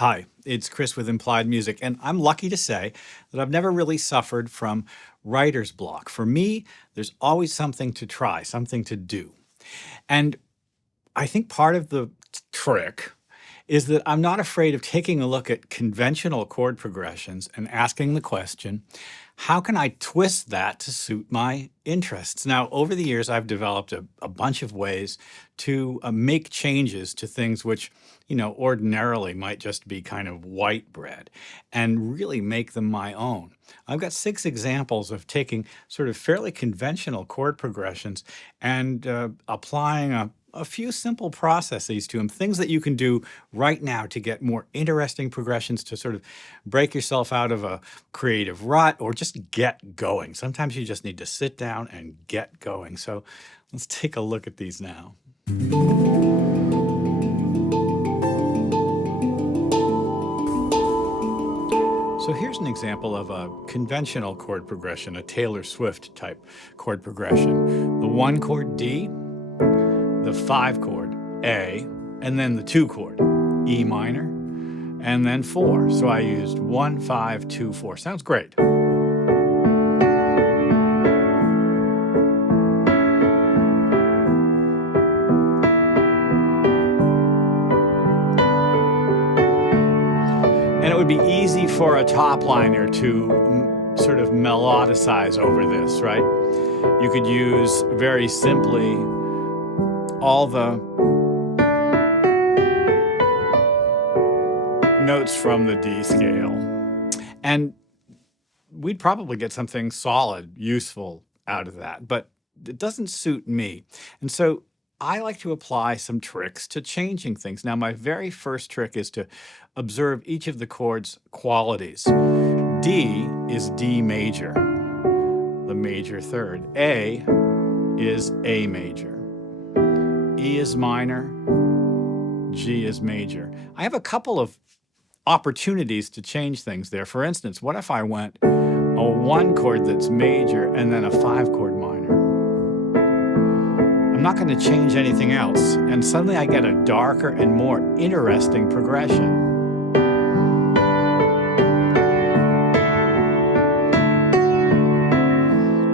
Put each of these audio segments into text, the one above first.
Hi, it's Chris with Implied Music, and I'm lucky to say that I've never really suffered from writer's block. For me, there's always something to try, something to do. And I think part of the trick is that I'm not afraid of taking a look at conventional chord progressions and asking the question, how can I twist that to suit my interests? Now, over the years, I've developed a bunch of ways to make changes to things which, ordinarily might just be kind of white bread and really make them my own. I've got 6 examples of taking sort of fairly conventional chord progressions and applying a few simple processes to them, things that you can do right now to get more interesting progressions, to sort of break yourself out of a creative rut or just get going. Sometimes you just need to sit down and get going. So let's take a look at these now. So here's an example of a conventional chord progression, a Taylor Swift type chord progression. The 1 chord D, the 5 chord A, and then the 2 chord E minor, and then 4. So I used 1, 5, 2, 4. Sounds great. And it would be easy for a top liner to sort of melodicize over this, right? You could use very simply all the notes from the D scale, and we'd probably get something solid, useful out of that, but it doesn't suit me. And so I like to apply some tricks to changing things. Now, my very first trick is to observe each of the chords' qualities. D is D major, the major third. A is A major. E is minor, G is major. I have a couple of opportunities to change things there. For instance, what if I went a 1 chord that's major and then a 5 chord minor? I'm not going to change anything else, and suddenly I get a darker and more interesting progression.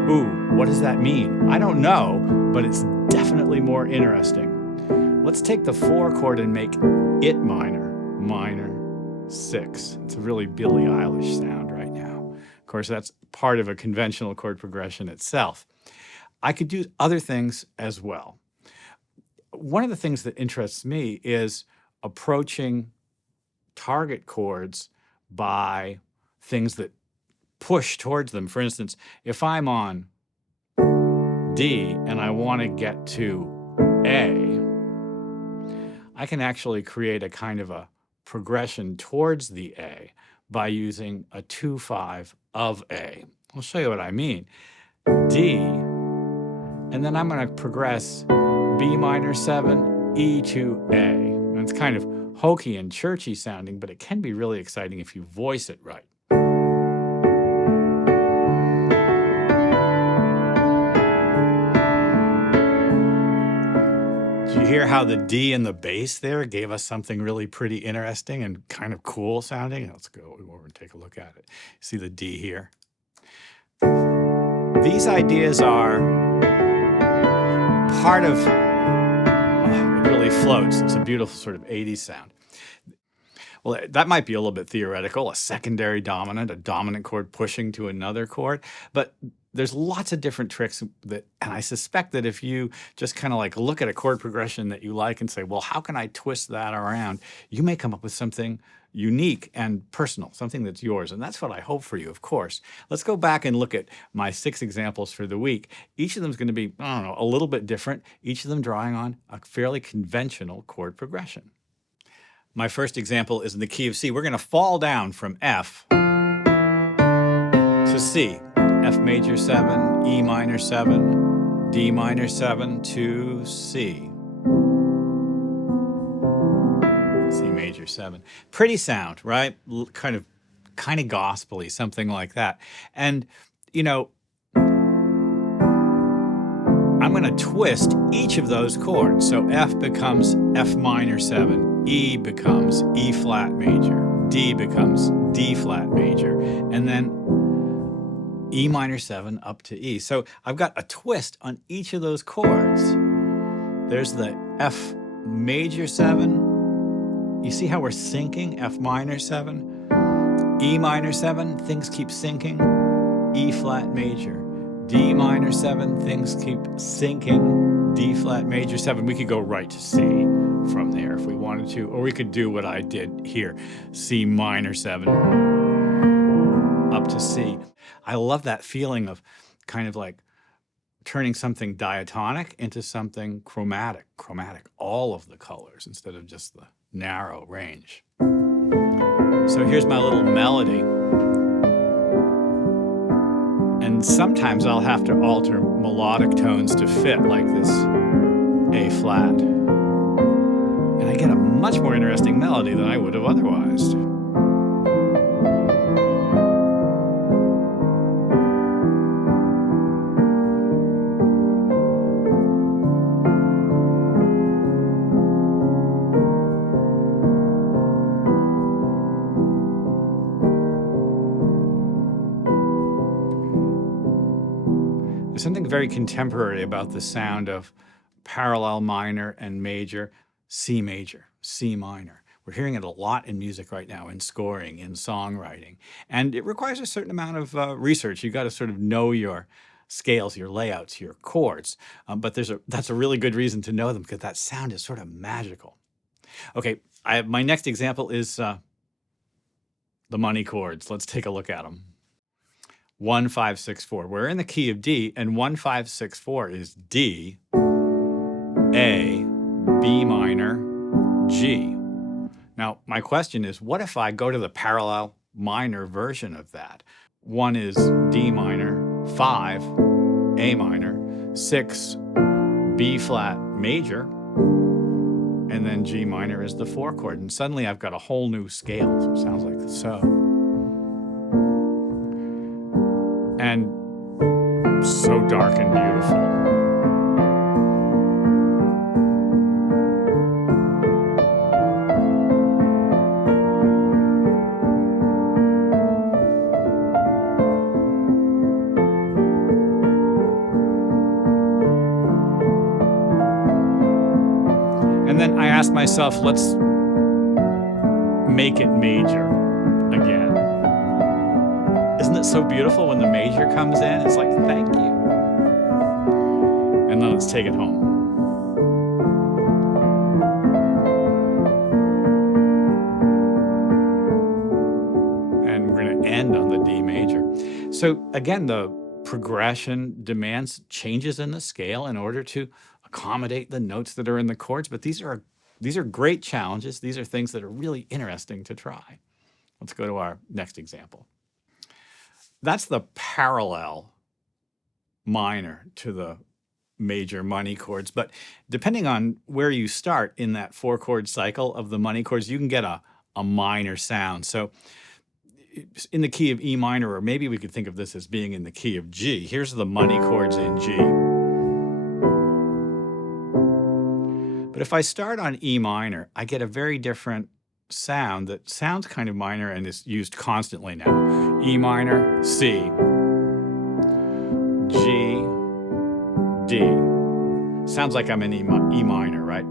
Ooh, what does that mean? I don't know, but it's definitely more interesting. Let's take the 4 chord and make it minor, minor, 6. It's a really Billie Eilish sound right now. Of course, that's part of a conventional chord progression itself. I could do other things as well. One of the things that interests me is approaching target chords by things that push towards them. For instance, if I'm on D and I want to get to A, I can actually create a kind of a progression towards the A by using a 2-5 of A. I'll show you what I mean. D, and then I'm going to progress B minor 7, E to A. And it's kind of hokey and churchy sounding, but it can be really exciting if you voice it right. Did you hear how the D and the bass there gave us something really pretty interesting and kind of cool sounding? Let's go over and take a look at it. See the D here? These ideas are part of, it really floats. It's a beautiful sort of 80s sound. Well, that might be a little bit theoretical, a secondary dominant, a dominant chord pushing to another chord, but there's lots of different tricks and I suspect that if you just kind of like look at a chord progression that you like and say, well, how can I twist that around? You may come up with something unique and personal, something that's yours. And that's what I hope for you, of course. Let's go back and look at my 6 examples for the week. Each of them is going to be, I don't know, a little bit different, each of them drawing on a fairly conventional chord progression. My first example is in the key of C. We're going to fall down from F to C. F major 7, E minor 7, D minor 7 to C. C major 7. Pretty sound, right? Kind of gospel-y, something like that. And, I'm going to twist each of those chords. So F becomes F minor 7, E becomes E flat major, D becomes D flat major, and then E minor 7 up to E. So I've got a twist on each of those chords. There's the F major 7. You see how we're syncing? F minor 7, E minor 7, things keep syncing, E flat major, D minor 7, things keep syncing, D flat major 7. We could go right to C from there if we wanted to, or we could do what I did here, C minor 7 up to C. I love that feeling of kind of like turning something diatonic into something chromatic, all of the colors instead of just the narrow range. So here's my little melody. And sometimes I'll have to alter melodic tones to fit, like this A flat. And I get a much more interesting melody than I would have otherwise. There's something very contemporary about the sound of parallel minor and major, C major, C minor. We're hearing it a lot in music right now, in scoring, in songwriting. And it requires a certain amount of research. You've got to sort of know your scales, your layouts, your chords. But that's a really good reason to know them, because that sound is sort of magical. Okay, my next example is the money chords. Let's take a look at them. 1, 5, 6, 4. We're in the key of D, and 1, 5, 6, 4 is D, A, B minor, G. Now, my question is, what if I go to the parallel minor version of that? 1 is D minor, 5, A minor, 6, B flat major, and then G minor is the 4 chord. And suddenly I've got a whole new scale. So it sounds like so. And so dark and beautiful. And then I asked myself, let's make it major again. Isn't it so beautiful when the major comes in? It's like, thank you. And then let's take it home. And we're going to end on the D major. So again, the progression demands changes in the scale in order to accommodate the notes that are in the chords. But these are great challenges. These are things that are really interesting to try. Let's go to our next example. That's the parallel minor to the major money chords. But depending on where you start in that 4-chord cycle of the money chords, you can get a minor sound. So in the key of E minor, or maybe we could think of this as being in the key of G. Here's the money chords in G. But if I start on E minor, I get a very different sound that sounds kind of minor and is used constantly now. E minor, C, G, D. Sounds like I'm in E minor, right?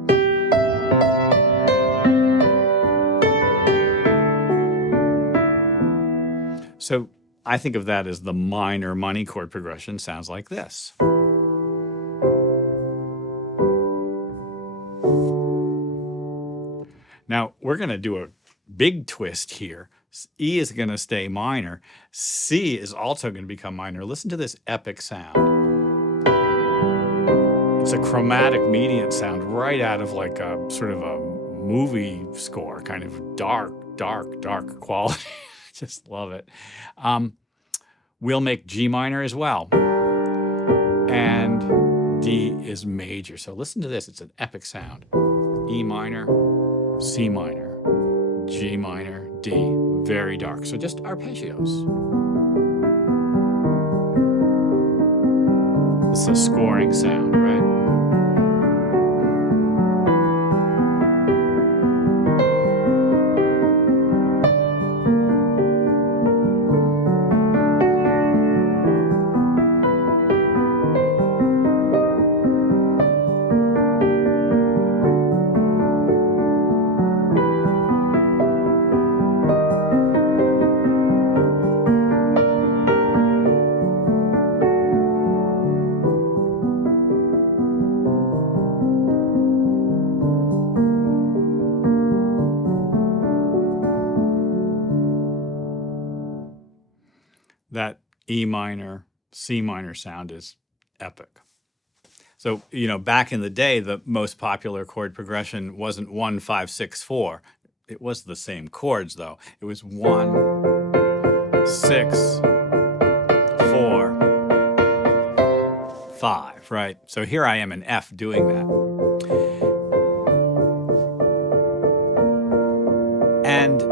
So I think of that as the minor money chord progression. Sounds like this. Now, we're going to do a big twist here. E is going to stay minor. C is also going to become minor. Listen to this epic sound. It's a chromatic median sound right out of like a sort of a movie score, kind of dark quality. Just love it. We'll make G minor as well. And D is major. So listen to this. It's an epic sound. E minor, C minor, G minor, D, very dark. So just arpeggios. This is a scoring sound, right? that E minor, C minor sound is epic. So, back in the day, the most popular chord progression wasn't 1, 5, 6, 4. It was the same chords, though. It was 1, 6, 4, 5, right? So here I am in F doing that. And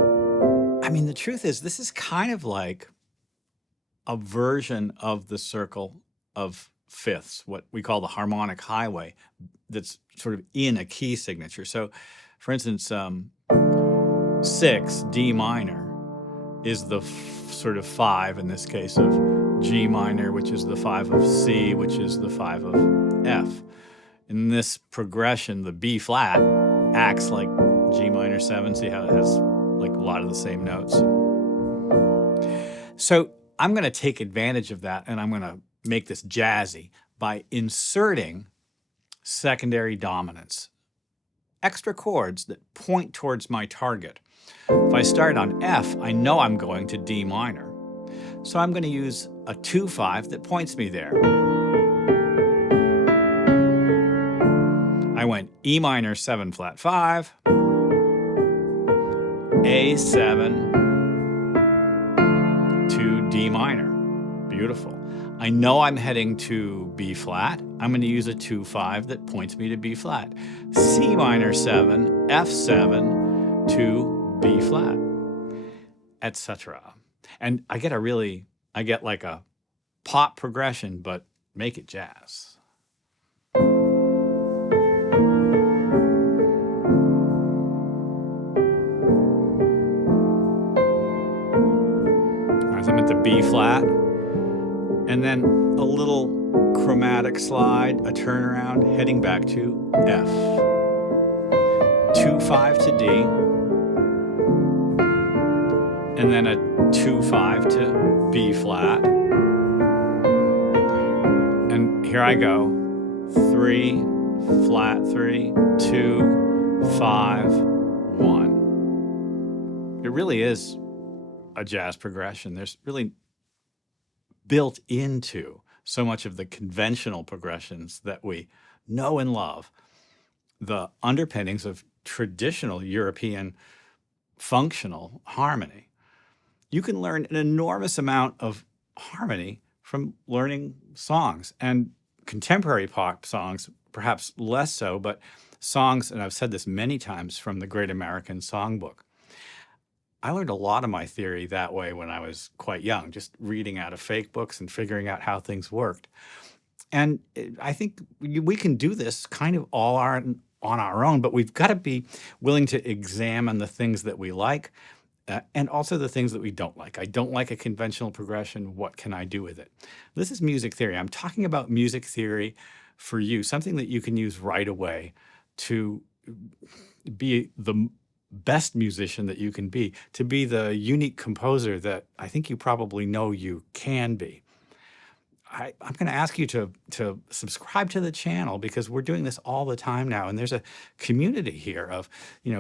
I mean, the truth is, this is kind of like a version of the circle of fifths, what we call the harmonic highway, that's sort of in a key signature. So, for instance, 6, D minor, is the sort of 5 in this case of G minor, which is the 5 of C, which is the 5 of F. In this progression, the B flat acts like G minor 7. See how it has like a lot of the same notes? So I'm going to take advantage of that, and I'm going to make this jazzy by inserting secondary dominants, extra chords that point towards my target. If I start on F, I know I'm going to D minor. So I'm going to use a 2-5 that points me there. I went E minor 7 flat 5, A7 to D minor. Beautiful. I know I'm heading to B flat. I'm going to use a 2-5 that points me to B flat. C minor 7, F7 to B flat, etc. And I get like a pop progression, but make it jazz. As I'm at the B flat, and then a little chromatic slide, a turnaround, heading back to F. 2-5 to D, and then a 2-5 to B flat. And here I go. 3, flat 3, 2, 5, 1. It really is a jazz progression. There's really built into so much of the conventional progressions that we know and love the underpinnings of traditional European functional harmony. You can learn an enormous amount of harmony from learning songs, and contemporary pop songs perhaps less so, but songs, and I've said this many times, from the Great American Songbook. I learned a lot of my theory that way when I was quite young, just reading out of fake books and figuring out how things worked. And I think we can do this kind of all on our own, but we've got to be willing to examine the things that we like and also the things that we don't like. I don't like a conventional progression. What can I do with it? This is music theory. I'm talking about music theory for you, something that you can use right away to be the best musician that you can be, to be the unique composer that I think you probably know you can be. I'm going to ask you to subscribe to the channel, because we're doing this all the time now, and there's a community here of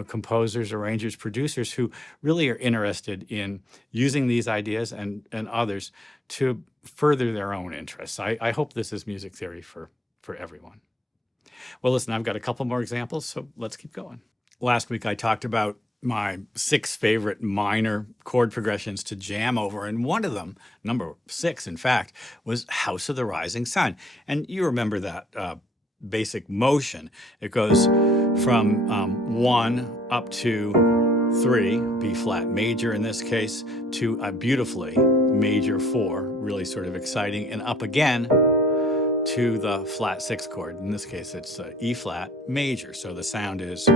composers, arrangers, producers who really are interested in using these ideas and others to further their own interests. I hope this is music theory for everyone. Well, listen, I've got a couple more examples, so let's keep going. Last week I talked about my 6 favorite minor chord progressions to jam over, and one of them, number 6 in fact, was House of the Rising Sun. And you remember that basic motion. It goes from 1 up to 3, B flat major in this case, to a beautifully major 4, really sort of exciting, and up again to the flat 6 chord. In this case it's E flat major, so the sound is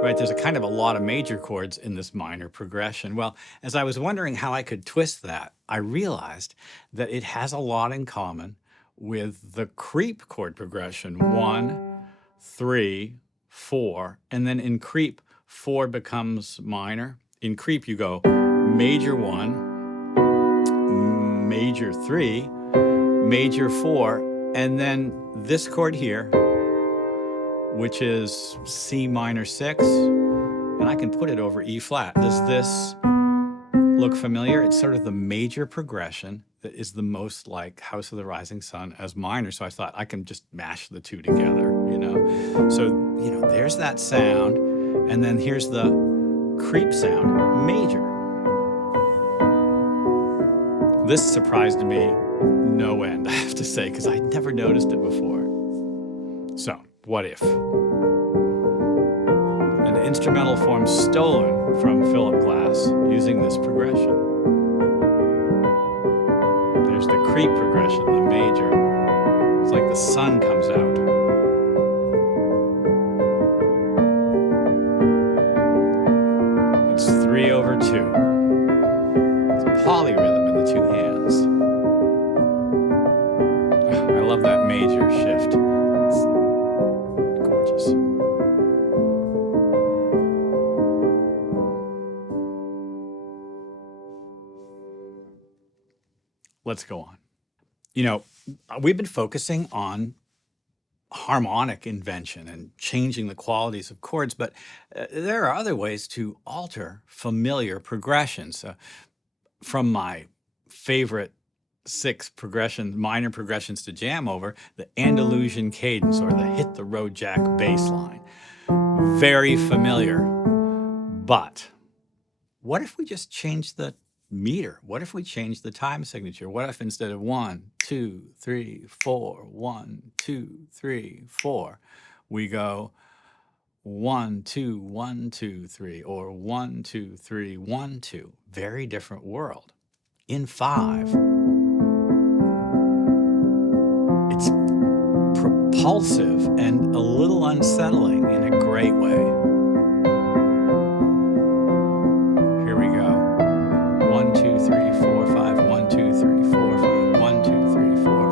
right. There's a kind of a lot of major chords in this minor progression. Well, as I was wondering how I could twist that, I realized that it has a lot in common with the creep chord progression. 1, 3, 4, and then in creep, 4 becomes minor. In creep, you go major 1, major 3, major 4, and then this chord here, which is C minor 6, and I can put it over E flat. Does this look familiar? It's sort of the major progression that is the most like House of the Rising Sun as minor. So I thought I can just mash the two together, you know? So, you know, there's that sound. And then here's the creep sound, major. This surprised me no end, I have to say, because I'd never noticed it before. So, what if? An instrumental form stolen from Philip Glass using this progression. There's the creep progression, the major. It's like the sun comes out. It's 3/2. It's a polyrhythm in the two hands. I love that major shift. It's gorgeous. Let's go on. You know, we've been focusing on harmonic invention and changing the qualities of chords, but there are other ways to alter familiar progressions. From my favorite 6 minor progressions to jam over, the Andalusian cadence or the hit the road jack bass line. Very familiar, but what if we just change the meter? What if we change the time signature? What if instead of 1, 2, 3, 4, 1, 2, 3, 4, we go 1, 2, 1, 2, 3, or 1, 2, 3, 1, 2. Very different world. In 5, it's propulsive and a little unsettling in a great way. Here we go. 1, 2, 3, 4, 5. 1, 2, 3, 4, 5. 1, 2, 3, 4,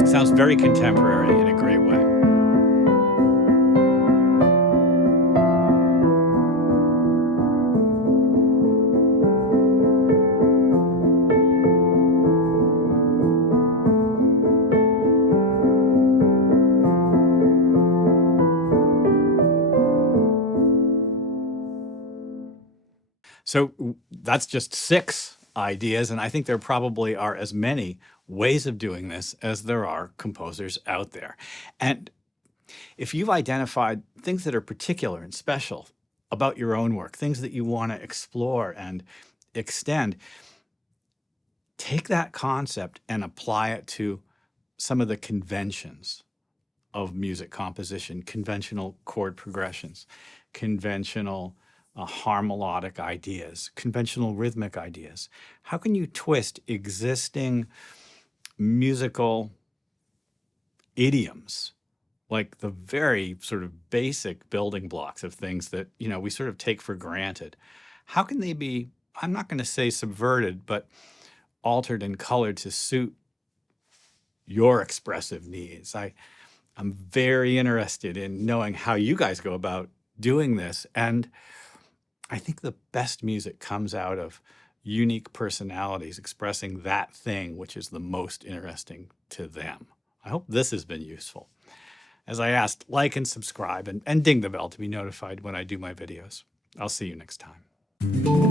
5. Sounds very contemporary in a great way. So that's just 6 ideas, and I think there probably are as many ways of doing this as there are composers out there. And if you've identified things that are particular and special about your own work, things that you want to explore and extend, take that concept and apply it to some of the conventions of music composition, conventional chord progressions, conventional harmonic ideas, conventional rhythmic ideas. How can you twist existing musical idioms, like the very sort of basic building blocks of things that, you know, we sort of take for granted? How can they be, I'm not going to say subverted, but altered and colored to suit your expressive needs? I'm very interested in knowing how you guys go about doing this. And I think the best music comes out of unique personalities expressing that thing which is the most interesting to them. I hope this has been useful. As I asked, like and subscribe and ding the bell to be notified when I do my videos. I'll see you next time.